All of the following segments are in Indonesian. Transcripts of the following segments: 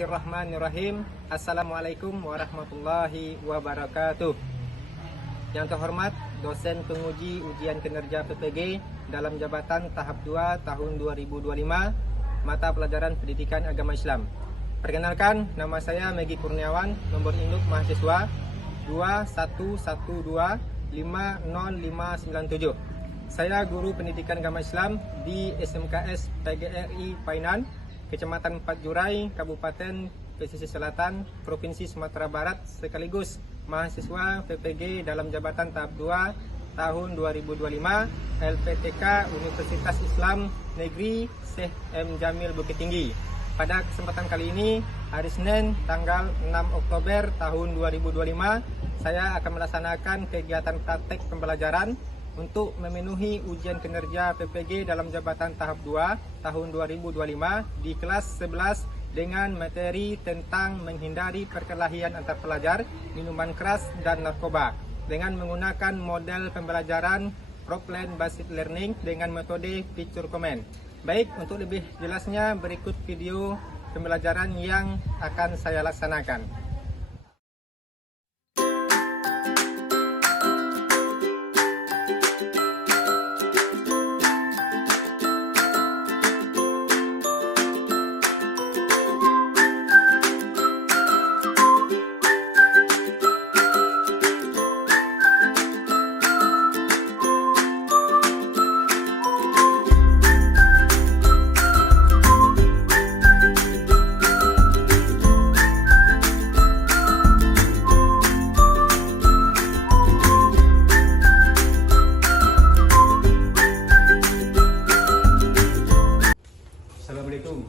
Bismillahirrahmanirrahim. Assalamualaikum warahmatullahi wabarakatuh. Yang terhormat dosen penguji ujian kinerja PPG dalam jabatan tahap 2 tahun 2025 mata pelajaran pendidikan agama Islam. Perkenalkan, nama saya Megi Kurniawan, nomor induk mahasiswa 2112500597. Saya guru pendidikan agama Islam di SMKS PGRI Painan, Kecamatan Empat Jurai, Kabupaten Pesisir Selatan, Provinsi Sumatera Barat, sekaligus mahasiswa PPG dalam jabatan tahap 2 tahun 2025 LPTK Universitas Islam Negeri Syekh M. Jamil Bukit Tinggi. Pada kesempatan kali ini, hari Senin tanggal 6 Oktober tahun 2025, saya akan melaksanakan kegiatan praktek pembelajaran untuk memenuhi ujian kinerja PPG dalam jabatan tahap 2 tahun 2025 di kelas 11 dengan materi tentang menghindari perkelahian antar pelajar, minuman keras, dan narkoba dengan menggunakan model pembelajaran Problem Based Learning dengan metode Picture Comment. Baik, untuk lebih jelasnya berikut video pembelajaran yang akan saya laksanakan. Assalamualaikum.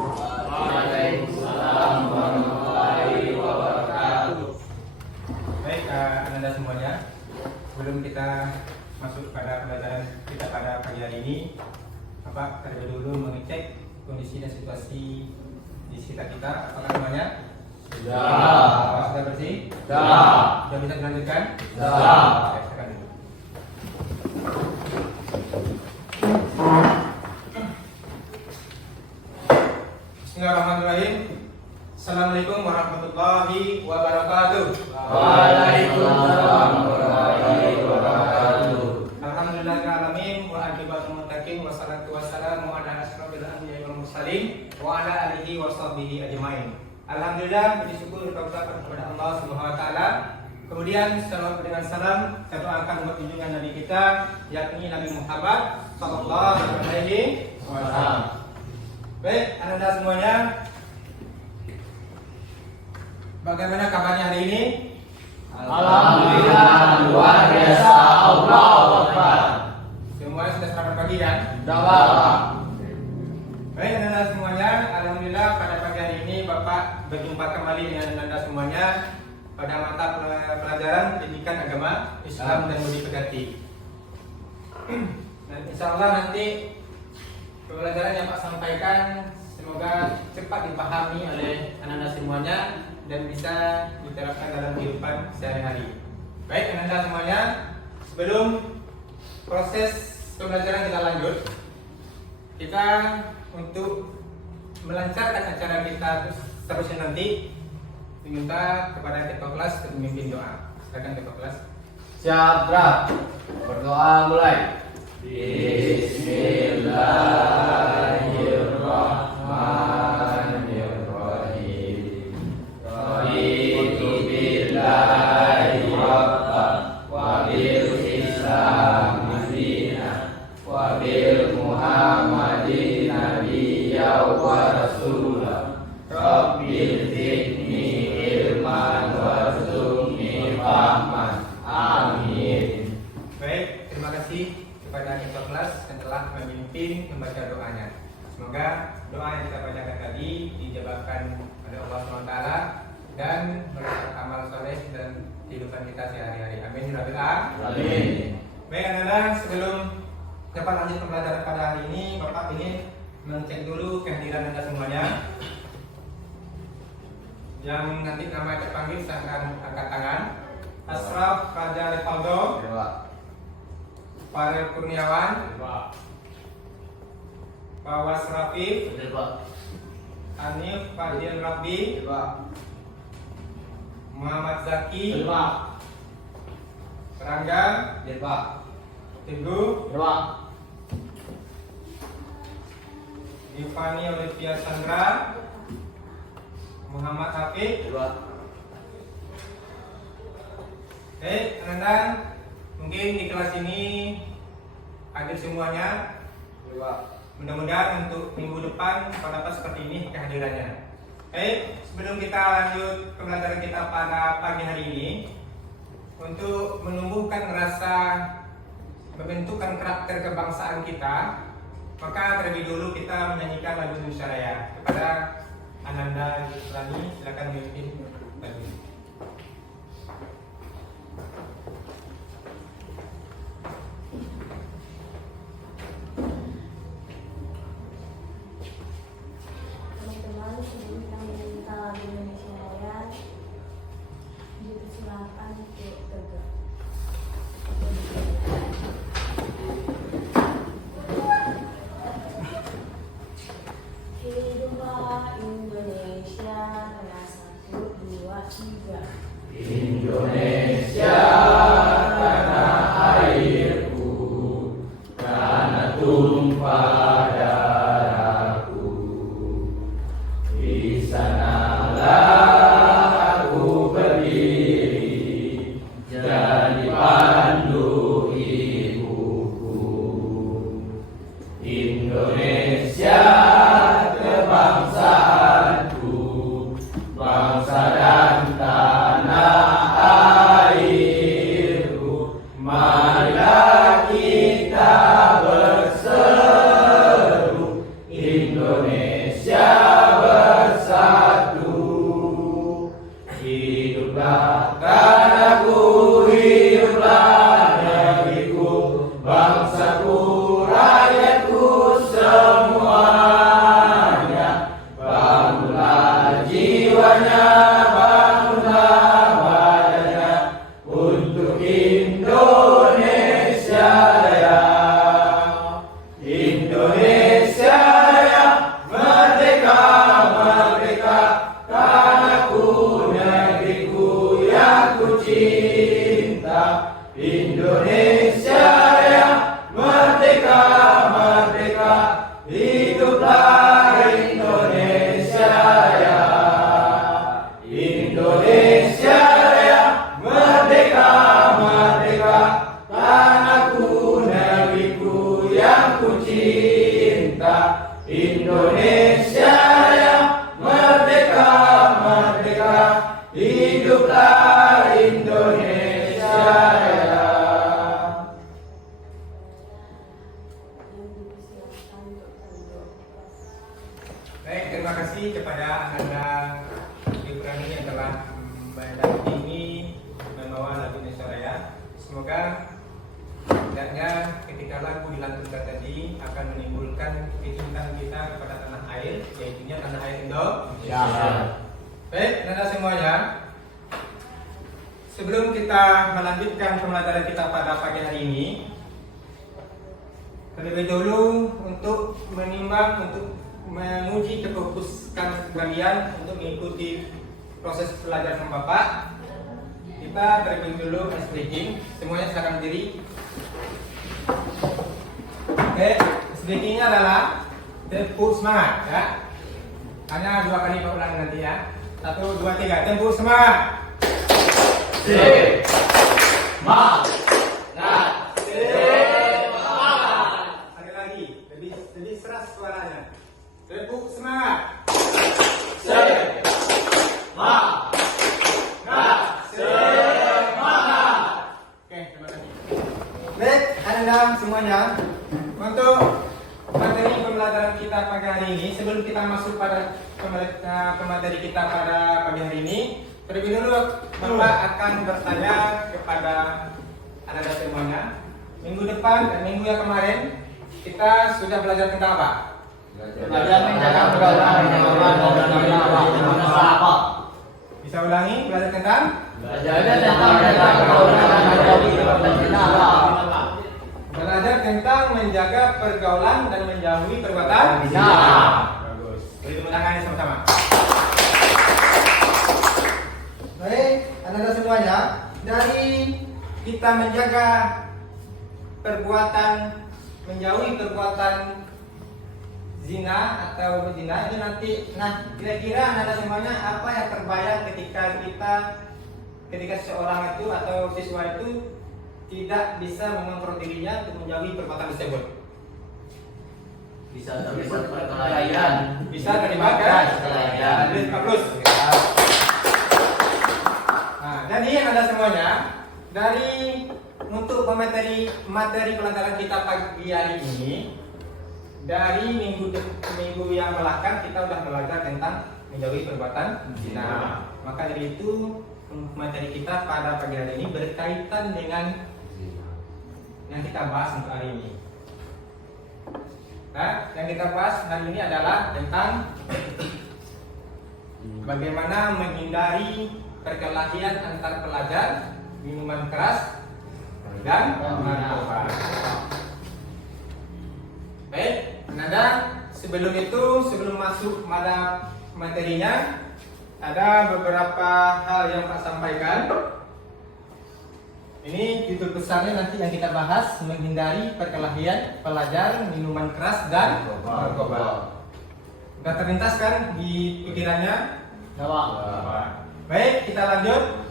Waalaikumsalam warahmatullahi wabarakatuh. Baik, Anda semuanya, sebelum kita masuk pada pelajaran kita pada pagi hari ini, Bapak terlebih dulu mengecek kondisi dan situasi di sekitar kita. Apakah semuanya Sudah. Apakah sudah bersih? Sudah. Sudah bisa dilanjutkan? Sudah. Baik, silakan dulu. Bismillahirrahmanirrahim. Assalamualaikum warahmatullahi wabarakatuh. Waalaikumsalam warahmatullahi wabarakatuh. Alhamdulillahirrahmanirrahim wa aqibatul muttaqin wa salatu wassalamu ala asyrofil anbiya'i wal mursalin wa ala alihi wa sahbihi ajmain. Alhamdulillah, puji syukur kita ucapkan kepada Allah Subhanahu wa taala. Kemudian salawat dengan salam saya doakan buat junjungan Nabi kita yakni Nabi Muhammad sallallahu alaihi wasallam. Baik, Anda semuanya, bagaimana kabarnya hari ini? Alhamdulillah, luar biasa. Allahu Akbar. Semuanya sudah sarapan pagi kan? Sudah. Baik, Anda semuanya, alhamdulillah pada pagi hari ini Bapak berjumpa kembali dengan Anda semuanya pada mata pelajaran pendidikan agama Islam dan Budi Pekerti. Dan insya Allah nanti pembelajaran yang Pak sampaikan semoga cepat dipahami oleh anak-anak semuanya dan bisa diterapkan dalam kehidupan sehari-hari. Baik, anak-anak semuanya, sebelum proses pembelajaran kita lanjut, kita untuk melancarkan acara kita seterusnya nanti diminta kepada ketua kelas untuk memimpin doa. Silakan ketua kelas. Siap, Bra. Berdoa mulai. Bismillahirrahmanirrahim. Raditu billahi rabban wa bil Islam dinan wa bil Muhammadin nabiyyan wa rasulan. Rabbil zidni ilman warzuqni fahman. Amin. Baik, terima kasih kepada ketua kelas yang telah memimpin membaca doanya. Semoga doa yang kita bacakan tadi dijabahkan oleh Allah SWT dan merupakan amal soleh dan kehidupan kita sehari-hari. Amin. Ya Rabbal Alamin. Amin. Baik, anak-anak, sebelum dapat lanjut pembelajaran pada hari ini, Bapak ingin mengecek dulu kehadiran Anda semuanya. Yang nanti nama terpanggil saya akan angkat tangan. Asraf Fajar Rivaldo, Farel Kurniawan, Pak Wasrafif, Hanif Fadil Rabbi, Dua. Muhammad Zaki, Dua. Rangga, Dua. Teguh, Dua. Divani Olivia Sandra, Muhammad Hafid. Dua. Baik, teman-teman, mungkin di kelas ini hadir semuanya. Dua. Mudah-mudahan untuk minggu depan dapat seperti ini kehadirannya. Baik, sebelum kita lanjut ke pelajaran kita pada pagi hari ini, untuk menumbuhkan rasa membentukkan karakter kebangsaan kita, maka terlebih dulu kita menyanyikan lagu Indonesia Raya. Kepada Ananda Yustrani, silakan memimpin lagu. Teman-teman, sebelum kita menyanyikan lagu Indonesia Raya, dipersilakan untuk tegak. Hiduplah Indonesia, karena 1, 2, 3. Indonesia tanah airku, tanah tumpah darahku. Di sanalah aku berdiri, jadi pandu ibuku. Indonesia kebangsaanku, bangsa dan tanah airku. Marilah kita berseru, Indonesia bersatu. Hiduplah tanahku, hiduplah negeriku, bangsaku, rakyatku semuanya. Bangunlah jiwanya, bangunlah badannya, untuk Indonesia Raya. Indonesia Raya, merdeka, merdeka, tanahku, negeriku yang ku cinta. Indonesia Raya, merdeka, merdeka, hiduplah Indonesia Raya. Indonesia Raya, merdeka, merdeka, tanahku, negeriku yang ku cinta. Indonesia Raya, merdeka, merdeka, hiduplah Indonesia Raya. Yang dipersilakan untuk tegak. Baik, terima kasih kepada Ananda Yustrani yang telah mendampingi membawa lagu Indonesia Raya. Semoga hendaknya ketika lagu dilantunkan tadi akan menimbulkan kecintaan kita kepada tanah air, yaitunya tanah air Indonesia. Baik, Anda semuanya, sebelum kita melanjutkan pembelajaran kita pada pagi hari ini, terlebih dahulu untuk menimbang, untuk menguji kefokusan kalian untuk mengikuti proses pelajaran Bapak, kita terlebih dulu ice breaking. Semuanya silakan berdiri. Oke, ice breakingnya adalah tempur semangat ya. Hanya 2 kali Pak ulang nanti ya. 1, 2, 3, tempur semangat. Semangat. Sekali lagi, lebih seras suaranya. Tempur semangat. Oke, terima kasih. Baik, Anda semuanya, untuk materi pembelajaran kita pagi hari ini, sebelum kita masuk pada pemateri kita pada pagi hari ini, terlebih dulu Bapak akan bertanya kepada Anda semuanya. Minggu depan dan minggu yang kemarin kita sudah belajar tentang apa? Belajar menjaga pergaulan apa? Bisa ulangi, belajar tentang? Belajar tentang menjaga pergaulan Belajar tentang menjaga pergaulan dan menjauhi perbuatan. Nah. Bagus. Beri tepuk tangan sama-sama. Baik, anak-anak semuanya, dari kita menjaga perbuatan, menjauhi perbuatan zina atau berzina itu nanti, nah kira-kira anak-anak semuanya apa yang terbayang ketika seorang itu atau siswa itu tidak bisa mengontrol dirinya untuk menjauhi perbuatan tersebut? Bisa terlibat perkelahian. Bisa terlibat kan? Perkelahian. Bagus. Nah, jadi anak-anak semuanya, dari untuk materi pelajaran kita pagi hari ini, dari minggu yang belakang kita sudah belajar tentang menjauhi perbuatan zina. Maka dari itu materi kita pada pagi hari ini berkaitan dengan yang kita bahas untuk hari ini. Nah, yang kita bahas hari ini adalah tentang bagaimana menghindari perkelahian antar pelajar, minuman keras, dan narkoba. Baik, Nada, sebelum masuk pada materinya, ada beberapa hal yang Pak sampaikan. Ini judul besarnya nanti yang kita bahas, menghindari perkelahian pelajar, minuman keras, dan narkoba. Sudah terlintas kan di pikirannya? Baik, kita lanjut.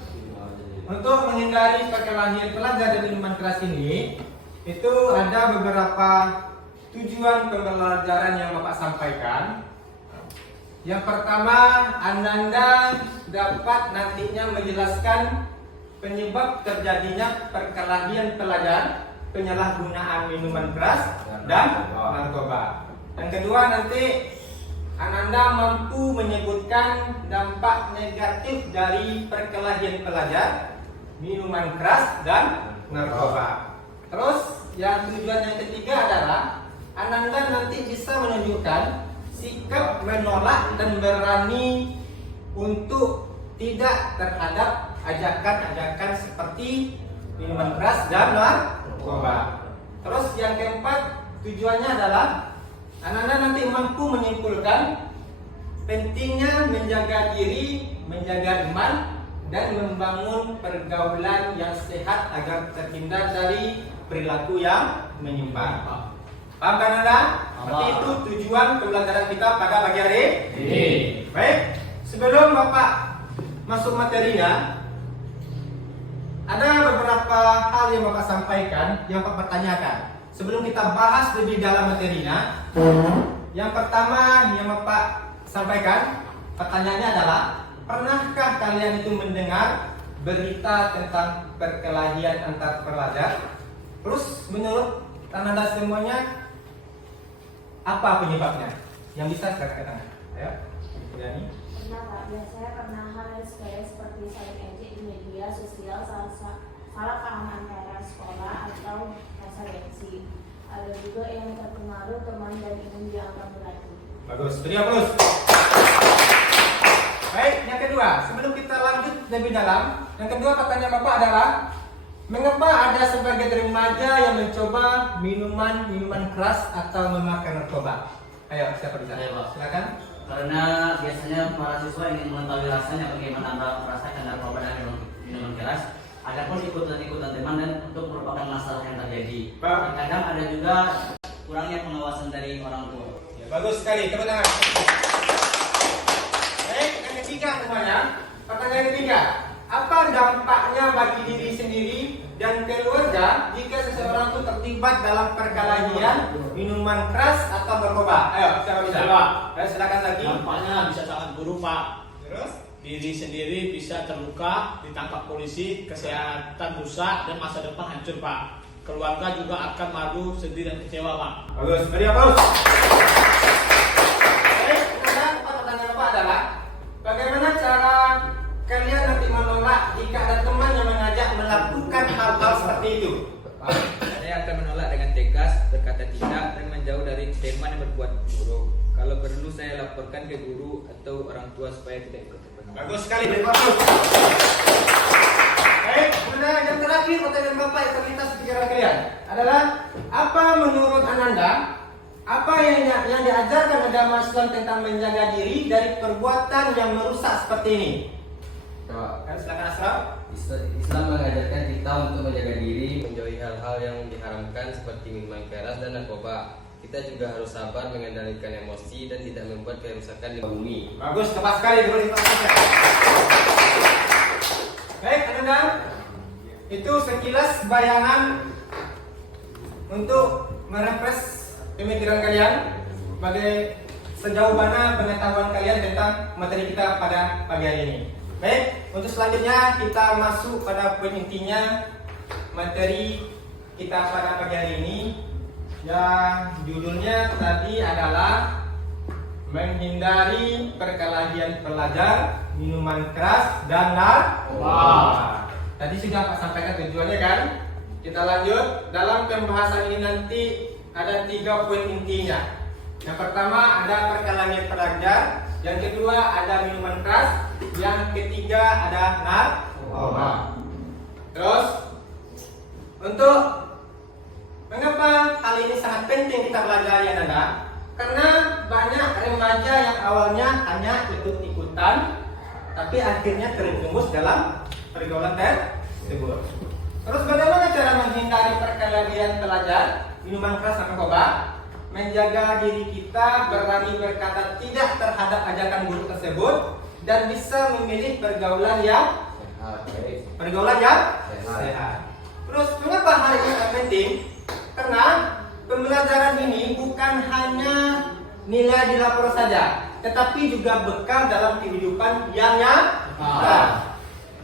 Untuk menghindari perkelahian pelajar dan minuman keras ini, itu ada beberapa tujuan pembelajaran yang Bapak sampaikan. Yang pertama, Ananda dapat nantinya menjelaskan penyebab terjadinya perkelahian pelajar, penyalahgunaan minuman keras, dan narkoba. Yang kedua, nanti Ananda mampu menyebutkan dampak negatif dari perkelahian pelajar, minuman keras, dan narkoba. Terus yang tujuan yang ketiga adalah Ananda nanti bisa menunjukkan sikap menolak dan berani untuk tidak terhadap ajakan-ajakan seperti minuman keras dan narkoba. Terus yang keempat, tujuannya adalah Ananda nanti mampu menyimpulkan pentingnya menjaga diri, menjaga iman, dan membangun pergaulan yang sehat agar terhindar dari perilaku yang menyimpang. Paham kan Anda? Seperti itu tujuan pembelajaran kita pada pagi hari ini. Baik, sebelum Bapak masuk materinya, ada beberapa hal yang Bapak sampaikan, yang Bapak pertanyakan. Sebelum kita bahas lebih dalam materinya, yang pertama yang Bapak sampaikan, pertanyaannya adalah, pernahkah kalian itu mendengar berita tentang perkelahian antar pelajar? Terus menurut Anda semuanya, apa penyebabnya? Yang bisa saya katakan. Ayo, Dani. Pernah Pak, biasanya pernah hal sepele seperti saling ejek di media sosial, salah paham antara sekolah atau rasa gengsi. Ada juga yang terpengaruh teman dan ingin dianggap berarti. Bagus, beri aplaus. Baik, yang kedua, sebelum kita lanjut lebih dalam, yang kedua pertanyaan Bapak adalah, mengapa ada sebagian remaja yang mencoba minuman keras atau memakan narkoba? Ayo, siapa bisa? Ayo, Pak. Silakan. Karena biasanya para siswa ingin mengetahui rasanya bagaimana merasakan narkoba dan minuman keras. Adapun ikutan teman dan untuk merupakan masalah yang terjadi. Pak. Kadang ada juga kurangnya pengawasan dari orang tua. Ya, bagus sekali, tepuk tangan. Baik, yang ketiga semuanya. Pertanyaan ketiga, apa dampaknya bagi diri sendiri dan keluarga jika seseorang itu terlibat dalam perkelahian minuman keras atau narkoba? Ayo, siapa bisa? Ayo, silakan lagi. Dampaknya bisa sangat buruk, Pak. Terus? Diri sendiri bisa terluka, ditangkap polisi, kesehatan rusak, dan masa depan hancur, Pak. Keluarga juga akan malu, sedih, dan kecewa, Pak. Bagus, beri aplaus. Baik, sekarang pertanyaan Bapak adalah, bagaimana cara kalian nanti menolak jika ada teman yang mengajak melakukan hal-hal seperti itu? Saya akan menolak dengan tegas, berkata tidak, dan menjauh dari teman yang berbuat buruk. Kalau perlu saya laporkan ke guru atau orang tua supaya tidak ikut terpengaruh. Bagus sekali, beri aplaus. Baik, kemudian yang terakhir pertanyaan Bapak yang terlintas di pikiran kalian adalah, apa menurut Ananda apa yang diajarkan agama Islam tentang menjaga diri dari perbuatan yang merusak seperti ini? Silakan Asraf. Islam mengajarkan kita untuk menjaga diri, menjauhi hal-hal yang diharamkan seperti minuman keras dan narkoba. Kita juga harus sabar mengendalikan emosi dan tidak membuat kerusakan di bumi. Bagus, tepat sekali dulu diperhatikan. Baik, Ananda, itu sekilas bayangan untuk merefresh pemikiran kalian sebagai sejauh mana pengetahuan kalian tentang materi kita pada pagi hari ini. Baik, untuk selanjutnya kita masuk pada poin intinya materi kita pada pagi hari ini, yang judulnya tadi adalah menghindari perkelahian pelajar, minuman keras, dan narkoba. Tadi sudah Pak sampaikan tujuannya kan? Kita lanjut. Dalam pembahasan ini nanti ada 3 poin intinya. Yang pertama ada perkelahian pelajar, yang kedua ada minuman keras, yang ketiga ada narkoba. Terus untuk mengapa hal ini sangat penting kita pelajari Anda? Karena banyak remaja yang awalnya hanya ikut-ikutan, tapi akhirnya terjerumus dalam pergaulan tersebut. Terus bagaimana cara menghindari perkelahian pelajar, minuman keras, narkoba? Menjaga diri kita berani berkata tidak terhadap ajakan buruk tersebut dan bisa memilih pergaulan yang sehat. Terus mengapa hal ini sangat penting? Karena pembelajaran ini bukan hanya nilai di lapor saja, tetapi juga bekal dalam kehidupan yang nyata.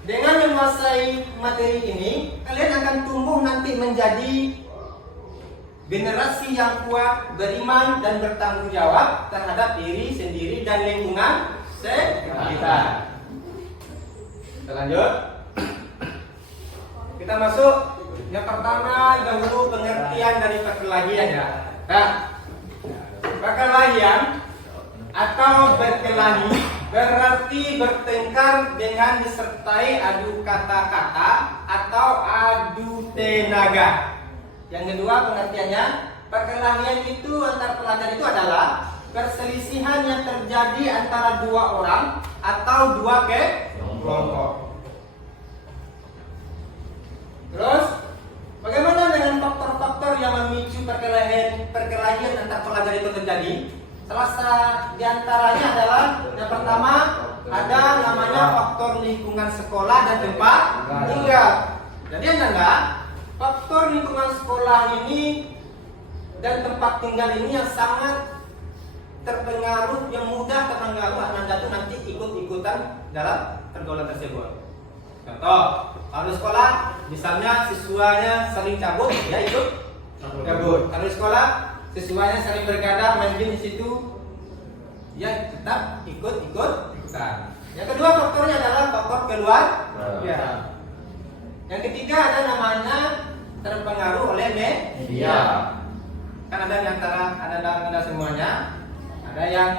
Dengan menguasai materi ini, kalian akan tumbuh nanti menjadi generasi yang kuat, beriman dan bertanggung jawab terhadap diri sendiri dan lingkungan sekitar. Kita lanjut. Kita masuk. Yang pertama dahulu pengertian dari perkelahian ya. Nah, perkelahian atau berkelahi berarti bertengkar dengan disertai adu kata-kata atau adu tenaga. Yang kedua pengertiannya, perkelahian itu antar pelajar itu adalah perselisihan yang terjadi antara 2 orang atau 2 kelompok. Terus bagaimana dengan faktor-faktor yang memicu perkelahian antar pelajar itu terjadi? Salah diantaranya adalah yang pertama ada namanya faktor lingkungan sekolah dan tempat tinggal. Jadi enggak, faktor lingkungan sekolah ini dan tempat tinggal ini yang sangat terpengaruh, yang mudah terpengaruh Anda tuh nanti ikut-ikutan dalam pergaulan tersebut. Contoh, kalau di sekolah misalnya siswanya saling cabut, ya ikut cabut. Kalau di sekolah siswanya saling bergadang main game di situ, ya tetap ikut-ikutan. Yang kedua faktornya adalah faktor keluarga. Yang ketiga ada namanya terpengaruh oleh media. Kan ada di antara anda semuanya, ada yang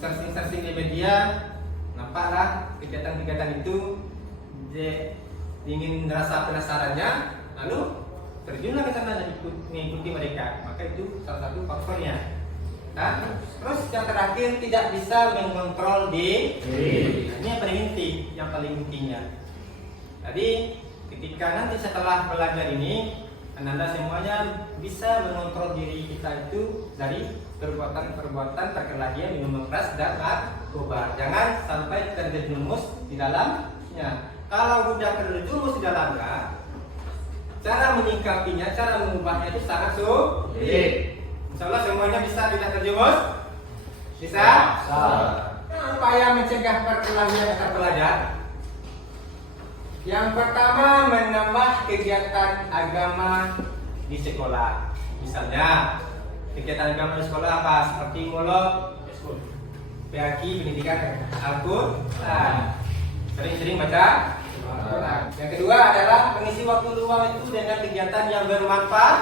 searching di media, nampaklah kegiatan-kegiatan itu ingin merasa penasarannya, lalu terjunlah ke sana dan mengikuti mereka. Maka itu salah satu faktornya. Nah, terus yang terakhir tidak bisa mengontrol diri. Ini yang paling intinya. Jadi ketika nanti setelah belajar ini, Anda semuanya bisa mengontrol diri kita itu dari perbuatan-perbuatan perkelahian, minuman keras dan narkoba. Jangan sampai terjerumus di dalamnya. Kalau sudah terjerumus di dalamnya, cara menyikapinya, cara mengubahnya itu sangat sulit. Insyaallah semuanya bisa tidak terjerumus? Bisa? Upaya mencegah perkelahian antar pelajar. Yang pertama, menambah kegiatan agama di sekolah. Misalnya, kegiatan agama di sekolah apa? Seperti mulot, PAQ, pendidikan Al-Quran. Sering-sering baca Al-Quran. Yang kedua adalah mengisi waktu luang itu dengan kegiatan yang bermanfaat.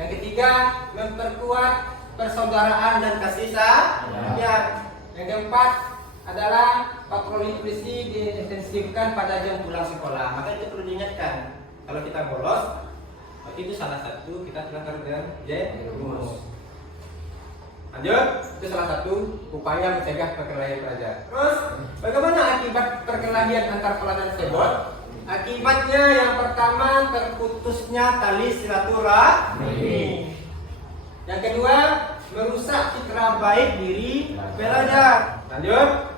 Yang ketiga, memperkuat persaudaraan dan kasih sayang. Yang keempat adalah patroli polisi diintensifkan pada jam pulang sekolah. Maka itu perlu diingatkan. Kalau kita bolos, Berarti itu salah satu kita telah terjerumus. Lanjut, itu salah satu upaya mencegah perkelahian pelajar. Terus, bagaimana akibat perkelahian antar pelajar tersebut? Akibatnya yang pertama terputusnya tali silaturahmi. Yang kedua, merusak citra baik diri pelajar. Lanjut.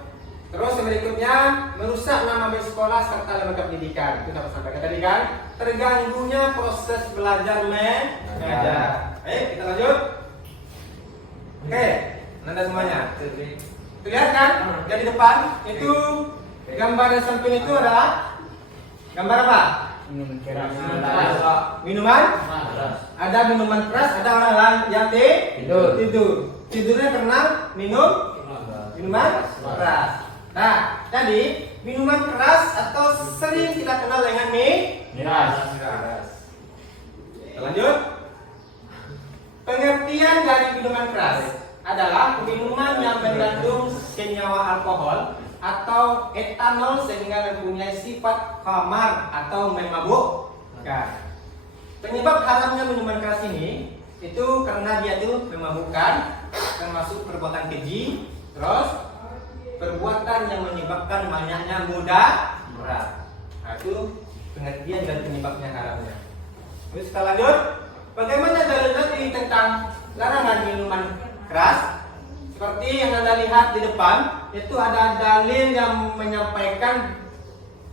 Terus yang berikutnya, merusak nama baik sekolah serta lembaga pendidikan. Itu dapat sampaikan tadi kan? Terganggunya proses belajar mengajar. Baik, kita lanjut. Oke, Anda semuanya. Terlihat kan? Jadi depan itu gambar yang samping itu adalah gambar apa? Minuman keras. Minuman? Ada minuman keras, ada orang yang tidur. Tidurnya karena minuman keras. Nah, jadi minuman keras atau sering kita kenal dengan miras. Lanjut. Pengertian dari minuman keras adalah minuman yang mengandung senyawa alkohol atau etanol sehingga mempunyai sifat khamar atau memabukkan. Penyebab haramnya minuman keras ini itu karena dia tuh memabukkan, termasuk perbuatan keji, terus perbuatan yang menyebabkan banyaknya mudarat. Nah, itu pengertian dan penyebabnya haramnya. Terus kita lanjut. Bagaimana dalil tentang larangan minuman keras? Seperti yang Anda lihat di depan, itu ada dalil yang menyampaikan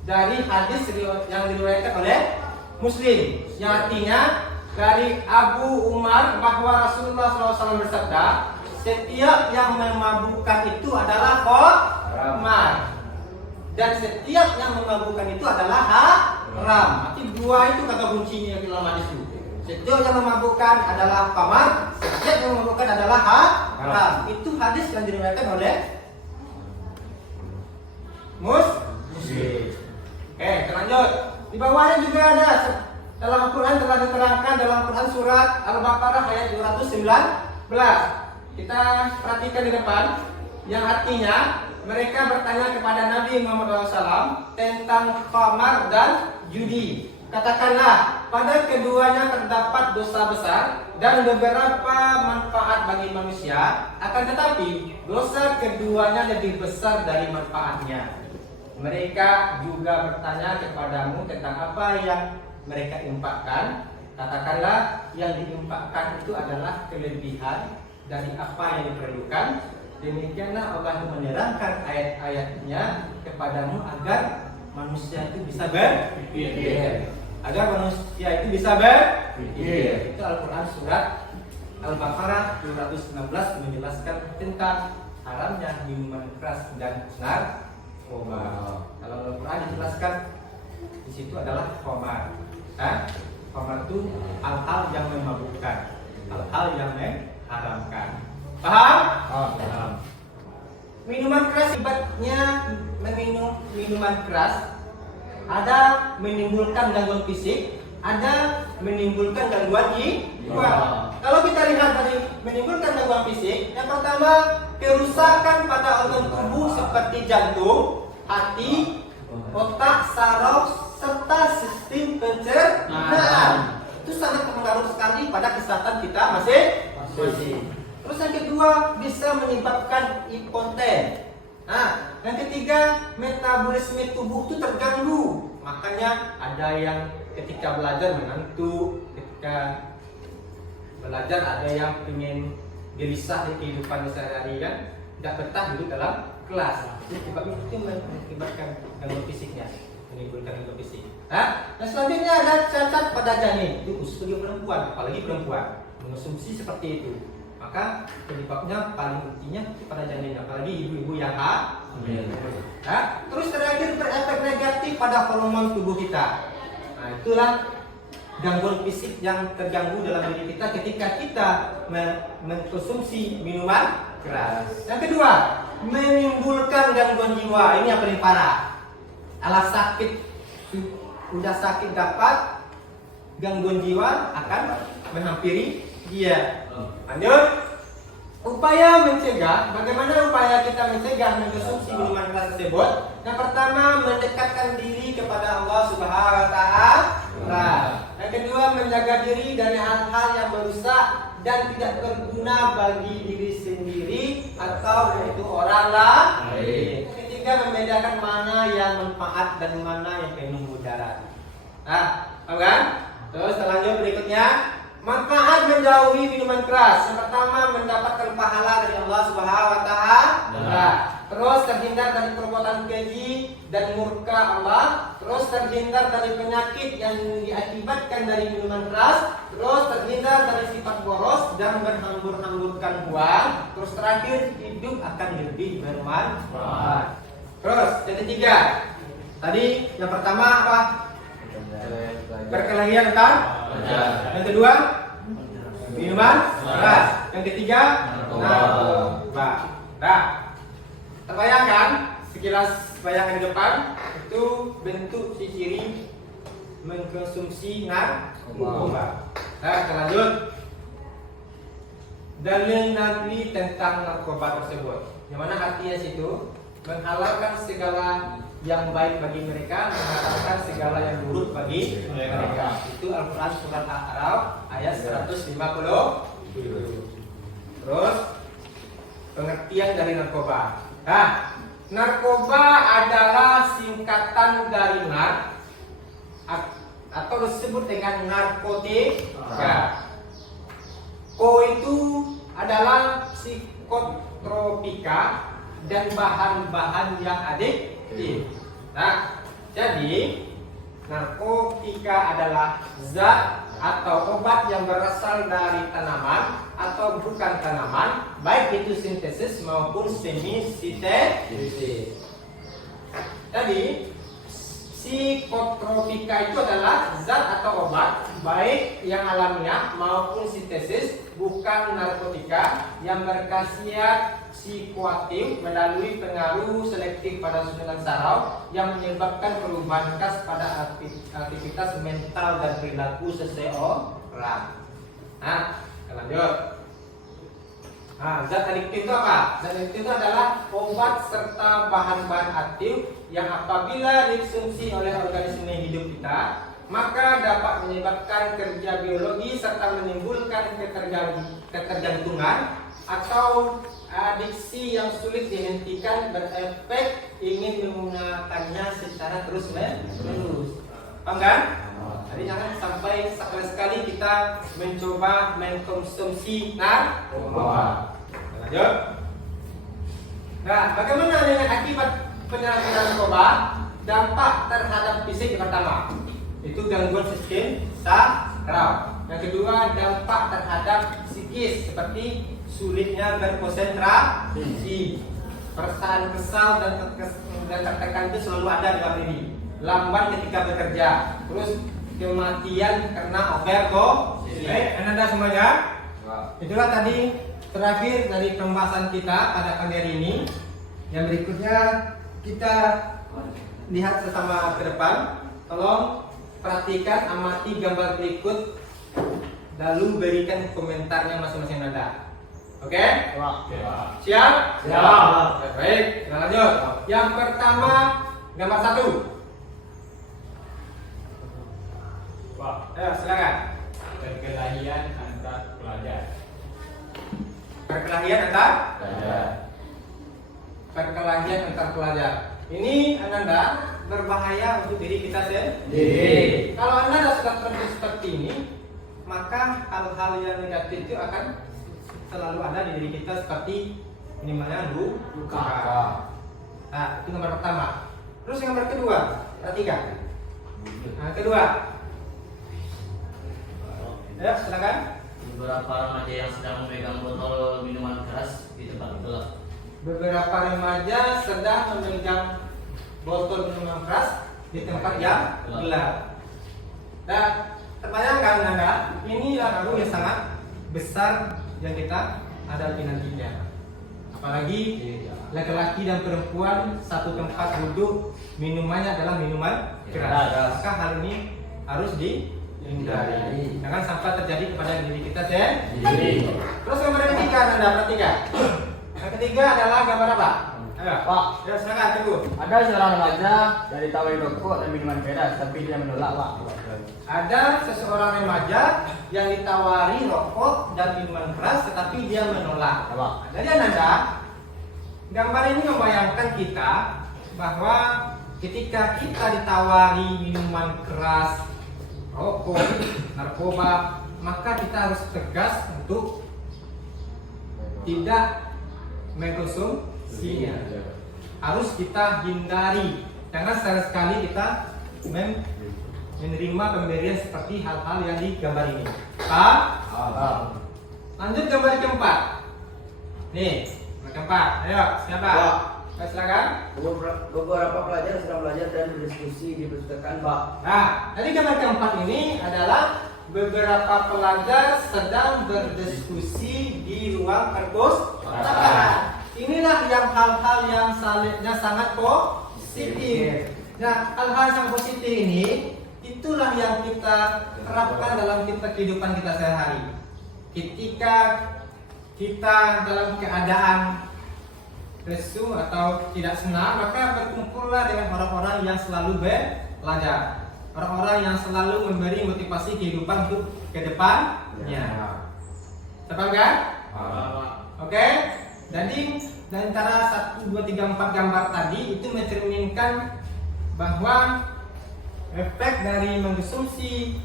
dari hadis yang diriwayatkan oleh Muslim, yang artinya dari Abu Umar bahwa Rasulullah SAW bersabda, setiap yang memabukkan itu adalah khamar, dan setiap yang memabukkan itu adalah haram. Arti dua itu kata kuncinya dalam hadis itu. Setiap yang memabukkan adalah khamar, setiap yang memabukkan adalah haram. Itu hadis yang diriwayatkan oleh Muslim. Oke, kita lanjut. Di bawahnya juga ada dalam Al-Quran telah diterangkan dalam Quran surat Al-Baqarah ayat 219. Kita perhatikan di depan, yang artinya mereka bertanya kepada Nabi Muhammad SAW tentang khamar dan judi. Katakanlah, pada keduanya terdapat dosa besar dan beberapa manfaat bagi manusia, akan tetapi dosa keduanya lebih besar dari manfaatnya. Mereka juga bertanya kepadamu tentang apa yang mereka infakkan. Katakanlah, yang diinfakkan itu adalah kelebihan dari apa yang diperlukan. Demikianlah Allah menerangkan ayat-ayatnya kepadamu agar manusia itu bisa berpikir. Agar manusia itu bisa berpikir. Itu Al-Quran surat Al-Baqarah 216 menjelaskan tentang haramnya minuman keras dan narkoba. Kalau Al-Quran dijelaskan di situ adalah khamar. Khamar itu hal-hal yang memabukkan, hal-hal yang mengharamkan. Paham? Paham. Minuman keras akibatnya meminum minuman keras ada menimbulkan gangguan fisik, ada menimbulkan gangguan jiwa. Kalau kita lihat dari menimbulkan gangguan fisik, yang pertama kerusakan pada organ tubuh seperti jantung, hati, otak, saraf, serta sistem pencernaan. Itu sangat berpengaruh sekali pada kesehatan kita masing-masing. Terus yang kedua bisa menyebabkan impoten. Nah, yang ketiga metabolisme tubuh itu terganggu. Makanya ada yang ketika belajar mengantuk, ketika belajar ada yang ingin gelisah di kehidupan sehari-hari kan, tidak betah duduk dalam kelas. Itu mengakibatkan gangguan fisiknya, menimbulkan gangguan fisik. Nah, dan selanjutnya ada cacat pada janin. Itu khusus bagi perempuan, apalagi perempuan mengonsumsi seperti itu. Maka penyebabnya paling intinya pada janin, apalagi ibu-ibu yang hamil. Nah, terus terakhir berefek negatif pada hormon tubuh kita. Nah, itulah gangguan fisik yang terganggu dalam diri kita ketika kita mengkonsumsi minuman keras. Yang kedua, menimbulkan gangguan jiwa. Ini yang paling parah. Alas sakit, sudah sakit dapat, gangguan jiwa akan menghampiri dia. Lanjut. Upaya mencegah. Bagaimana upaya kita mencegah mengkonsumsi minuman keras tersebut? Yang pertama, mendekatkan diri kepada Allah Subhanahu wa Ta'ala. keras. Yang kedua, menjaga diri dari hal-hal yang merusak dan tidak berguna bagi diri sendiri atau untuk orang lain. Yang ketiga, membedakan mana yang manfaat dan mana yang penuh mudarat. Nah, paham kan? Terus selanjutnya berikutnya, manfaat menjauhi minuman keras. Yang pertama, mendapatkan pahala dari Allah Subhanahu wa taala. Terus terhindar dari perbuatan keji dan murka Allah. Terus terhindar dari penyakit yang diakibatkan dari minuman keras. Terus terhindar dari sifat boros dan berhambur-hamburkan uang. Terus terakhir, hidup akan lebih bermanfaat. Terus yang ketiga, tadi yang pertama apa? Perkelahian kan? Yang kedua, minuman keras. Yang ketiga, narkoba. Nah, terbayangkan sekilas bayangan depan itu bentuk ciri mengkonsumsi narkoba. Nah, kita lanjut. Dalil Nabi tentang narkoba tersebut. Yang mana artinya situ menghalalkan segala yang baik bagi mereka, menghalalkan segala yang buruk bagi mereka. Itu Al-Quran surat Al-A'raf ayat 150. Terus pengertian dari narkoba. Nah, narkoba adalah singkatan dari nar atau disebut dengan narkotika. Ko itu adalah psikotropika dan bahan-bahan yang adiktif. Nah, jadi narkotika adalah zat atau obat yang berasal dari tanaman atau bukan tanaman, baik itu sintesis maupun semi sintesis. Jadi psikotropika itu adalah zat atau obat baik yang alamiah maupun sintesis, bukan narkotika, yang berkhasiat psikoaktif melalui pengaruh selektif pada susunan saraf yang menyebabkan perubahan khas pada aktivitas mental dan perilaku seseorang. Nah, lanjut. Nah, zat adiktif itu apa? Zat adiktif itu adalah obat serta bahan-bahan aktif yang apabila dikonsumsi oleh organisme hidup kita, maka dapat menyebabkan kerja biologi serta menimbulkan ketergantungan atau adiksi yang sulit dihentikan, berefek ingin menggunakannya secara terus-menerus. Paham kan? Jadi jangan sampai sekali kita mencoba mengkonsumsi narkoba. Lanjut. Nah, bagaimana dengan akibat penyalahgunaan narkoba? Dampak terhadap fisik yang pertama, itu gangguan sistem saraf. Yang kedua, dampak terhadap psikis seperti sulitnya berkonsentrasi, perasaan kesal dan tertekan itu selalu ada dalam diri, lamban ketika bekerja, terus kematian karena overdosis. Anda semuanya? Itulah tadi terakhir dari pembahasan kita pada pagi hari ini. Yang berikutnya kita lihat bersama ke depan. Tolong perhatikan, amati gambar berikut, lalu berikan komentarnya masing-masing Anda. Oke? Siap? Siap. Baik, kita lanjut. Yang pertama, gambar 1. Ayo, silakan. Perkelahian antar pelajar. Perkelahian antar pelajar. Perkelahian antar pelajar. Ini Ananda berbahaya untuk diri kita sendiri. Kalau Anda sudah terjadi seperti ini, maka hal-hal yang negatif itu akan selalu ada di diri kita, seperti minimalnya luka. Nah, itu nomor pertama. Terus yang nomor kedua, ketiga. Nah, kedua. Ya, silakan. Beberapa remaja yang sedang memegang botol minuman keras di tempat gelap. Beberapa remaja sedang memegang botol minuman keras di tempat yang gelap. Nah, terbayangkan Anda, ini pengaruh yang sangat besar yang kita hadapi nantinya. Apalagi laki-laki dan perempuan satu tempat duduk, minumannya adalah minuman keras. Maka hal ini harus dihindari. Jangan sampai terjadi kepada diri kita sendiri. Terus gambar ketiga Anda perhatikan. Yang ketiga adalah gambar apa? Ayo. Pak, Ya, silakan tunggu. ada seorang remaja yang ditawari rokok dan minuman keras, tapi dia menolak, Pak. Ada seseorang remaja yang ditawari rokok dan minuman keras tetapi dia menolak. Ya, Pak. Jadi Ananda, gambar ini membayangkan kita bahwa ketika kita ditawari minuman keras, rokok, narkoba, maka kita harus tegas untuk tidak mengkonsumsinya. Harus kita hindari. Jangan sekali-sekali kita menerima pemberian seperti hal-hal yang di gambar ini. Pak? Lanjut gambar keempat. Nih, gambar keempat. Ayo, siapa? Pak, silakan. Beberapa pelajar sedang belajar dan berdiskusi di perpustakaan, Pak. Nah, jadi gambar keempat ini adalah beberapa pelajar sedang berdiskusi di ruang perpustakaan. Inilah yang hal-hal yang sangat positif. Nah, hal-hal yang positif ini itulah yang kita terapkan dalam kehidupan kita sehari-hari. Ketika kita dalam keadaan lesu atau tidak senang, maka berkumpullah dengan orang-orang yang selalu belajar, orang-orang yang selalu memberi motivasi kehidupan untuk ke depannya. Tepat kan? Oke. Jadi dari antara 1, 2, 3, 4 gambar tadi itu mencerminkan bahwa efek dari mengkonsumsi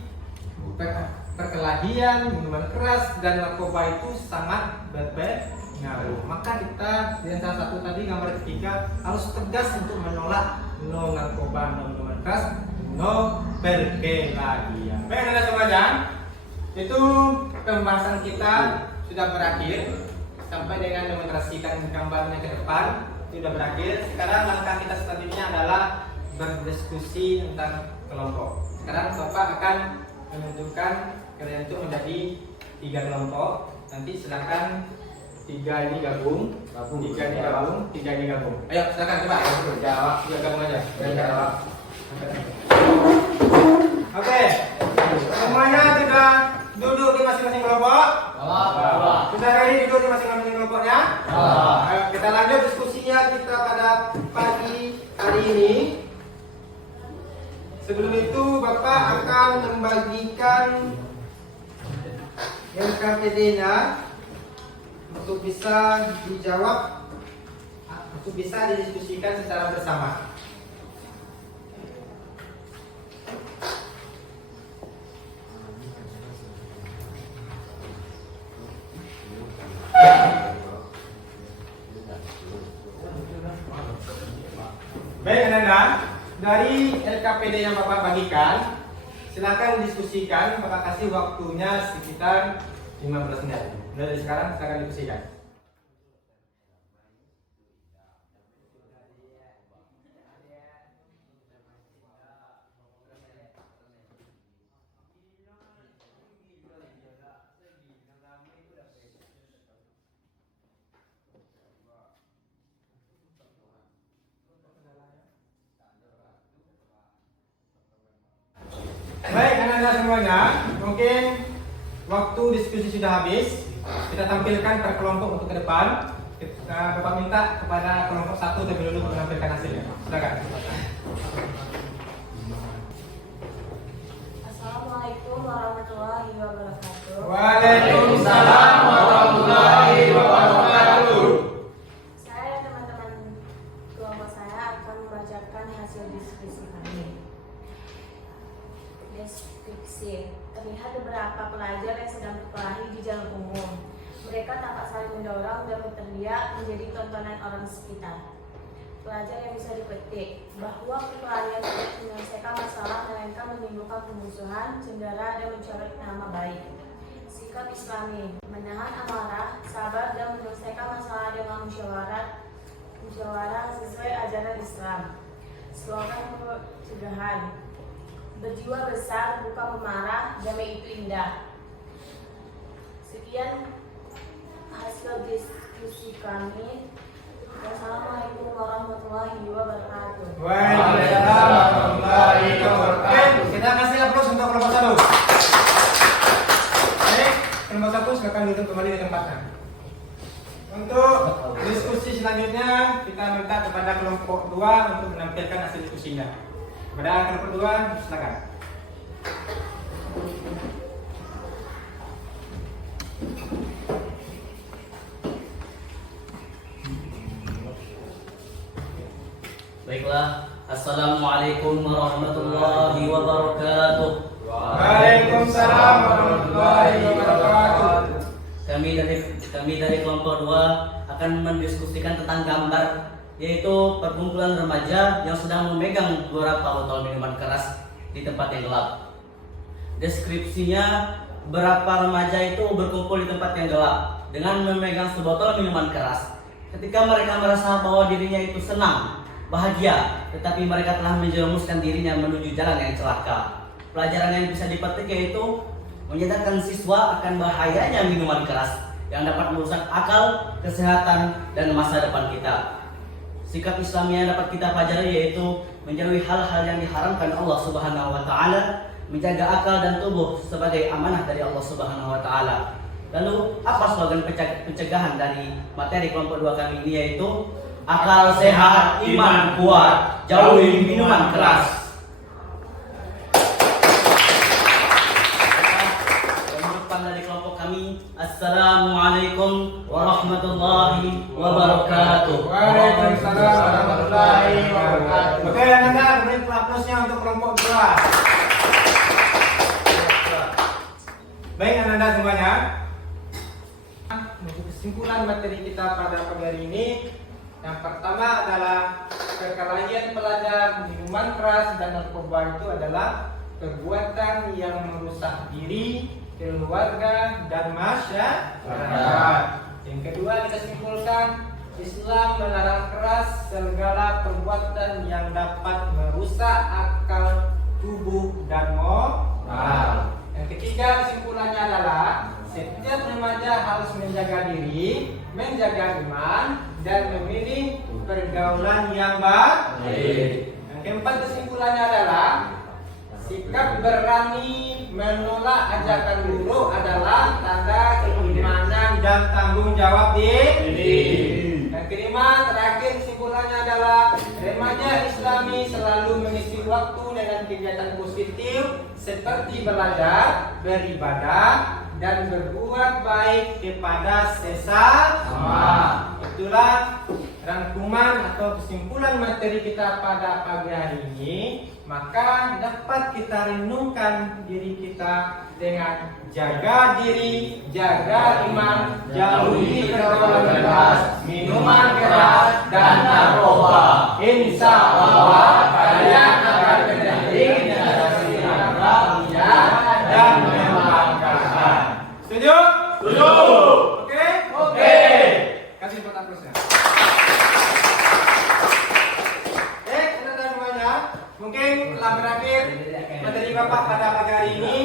perkelahian, minuman keras dan narkoba itu sangat berpengaruh. Maka kita di antara satu tadi gambar ketiga harus tegas untuk menolak no narkoba, no minuman keras, no perkelahian. Baik Anda semuanya, itu pembahasan kita sudah berakhir. Sampai dengan demonstrasikan gambarnya ke depan sudah berakhir. Sekarang langkah kita selanjutnya adalah berdiskusi tentang kelompok. Sekarang Bapak akan menentukan kalian itu menjadi 3 kelompok. Nanti silakan 3 ini gabung, 3 ini gabung, 3 ini gabung. Ayo silakan coba jawab, sudah gabung aja. Jawab. Oke, semuanya sudah duduk di masing-masing kelompok. Sudah ready duduk di masing-masing kelompoknya? Ayo, kita lanjut diskusinya kita pada pagi hari ini. Sebelum itu Bapak akan membagikan LKPD-nya untuk bisa dijawab, untuk bisa didiskusikan secara bersama. Baik Ananda, dari LKPD yang Bapak bagikan, silakan diskusikan. Bapak kasih waktunya sekitar 15 menit. Dari sekarang silakan diskusikan. Baik anak-anak semuanya, mungkin waktu diskusi sudah habis. Kita tampilkan per kelompok untuk ke depan. Bapak minta kepada kelompok 1 terlebih dahulu menampilkan hasilnya. Silakan. Assalamualaikum warahmatullahi wabarakatuh. Waalaikumsalam warahmatullahi wabarakatuh. Saya dan teman-teman kelompok saya akan membacakan hasil diskusi kami. Deskripsi. Terlihat beberapa pelajar yang sedang berkelahi di jalan umum. Mereka tampak saling mendorong dan berteriak menjadi tontonan orang sekitar. Pelajar yang bisa dipetik bahwa perkelahian tidak menyelesaikan masalah melainkan menimbulkan permusuhan, cendera, dan mencoreng nama baik. Sikap Islami menahan amarah, sabar, dan menyelesaikan masalah dengan musyawarah sesuai ajaran Islam. Slogan pencegahan: berjiwa besar, bukan memarah, damai itu indah. Sekian hasil diskusi kami. Wassalamualaikum warahmatullahi wabarakatuh. Waalaikumsalam warahmatullahi wabarakatuh. Kita kasih aplaus untuk kelompok 1. Baik, kelompok 1 silakan duduk kembali di tempatnya. Untuk diskusi selanjutnya kita minta kepada kelompok 2 untuk menampilkan hasil diskusinya. Kepada kelompok 2, silakan. Baiklah, Assalamualaikum warahmatullahi wabarakatuh. Waalaikumsalam warahmatullahi wabarakatuh. Kami dari kelompok 2 akan mendiskusikan tentang gambar, yaitu perkumpulan remaja yang sedang memegang beberapa botol minuman keras di tempat yang gelap. Deskripsinya, beberapa remaja itu berkumpul di tempat yang gelap dengan memegang sebotol minuman keras. Ketika mereka merasa bahwa dirinya itu senang, bahagia, tetapi mereka telah menjerumuskan dirinya menuju jalan yang celaka. Pelajaran yang bisa dipetik yaitu menyadarkan siswa akan bahayanya minuman keras yang dapat merusak akal, kesehatan, dan masa depan kita. Sikap Islami yang dapat kita pelajari yaitu menjauhi hal-hal yang diharamkan Allah Subhanahu wa taala, menjaga akal dan tubuh sebagai amanah dari Allah Subhanahu wa taala. Lalu, apa slogan pencegahan dari materi kelompok 2 kami ini, yaitu akal sehat, iman kuat, jauhi minuman keras. Penutupan dari kelompok kami, Assalamualaikum warahmatullahi wabarakatuh. Waalaikumsalam warahmatullahi wabarakatuh. Oke, Anda beri aplausnya untuk kelompok 2. Baik, Anda semuanya. Untuk kesimpulan materi kita pada pagi hari ini, yang pertama adalah perkelahian pelajar minuman keras dan narkoba itu adalah perbuatan yang merusak diri, keluarga, dan masyarakat. Yang kedua, kita simpulkan Islam melarang keras segala perbuatan yang dapat merusak akal, tubuh, dan moral. Yang ketiga, kesimpulannya adalah setiap remaja harus menjaga diri, menjaga iman, dan memilih pergaulan yang baik. Yang keempat, kesimpulannya adalah sikap berani menolak ajakan buruk adalah tanda keimanan dan tanggung jawab diri. Yang kelima, terakhir kesimpulannya adalah remaja Islami selalu mengisi waktu dengan kegiatan positif seperti belajar, beribadah, dan berbuat baik kepada sesama. Itulah rangkuman atau kesimpulan materi kita pada pagi hari ini. Maka dapat kita renungkan diri kita dengan jaga diri, jaga iman, jauhi pergaulan keras, minuman keras, dan narkoba. Insya Allah kalian akan menjadi generasi yang bahagia dan membanggakan. Setuju? Setuju. Oke? Oke. Kasih buat aplausnya. Mungkin telah berakhir materi Bapak pada pagi hari ini.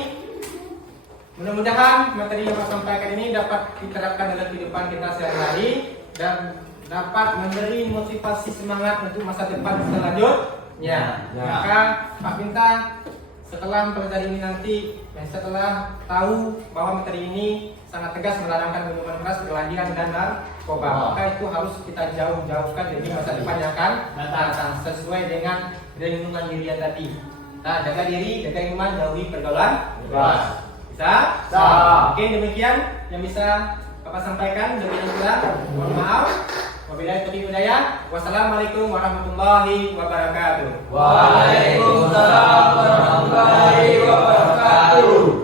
Mudah-mudahan materi yang Bapak sampaikan ini dapat diterapkan dalam kehidupan kita sehari-hari dan dapat memberi motivasi semangat untuk masa depan selanjutnya. Maka Pak minta setelah mempelajari ini nanti, setelah tahu bahwa materi ini sangat tegas melarangkan minuman keras, perkelahian, dan narkoba, maka itu harus kita jauhkan dari masa depan yang akan datang sesuai dengan renungan diri yang tadi. Nah, jaga diri, jaga iman, jauhi pergaulan keras. Bisa? Bisa. Oke, demikian yang bisa Bapak sampaikan. Demikian pula, mohon maaf. Wabillahi taufiq wal hidayah. Wassalamualaikum warahmatullahi wabarakatuh. Waalaikumsalam warahmatullahi wabarakatuh.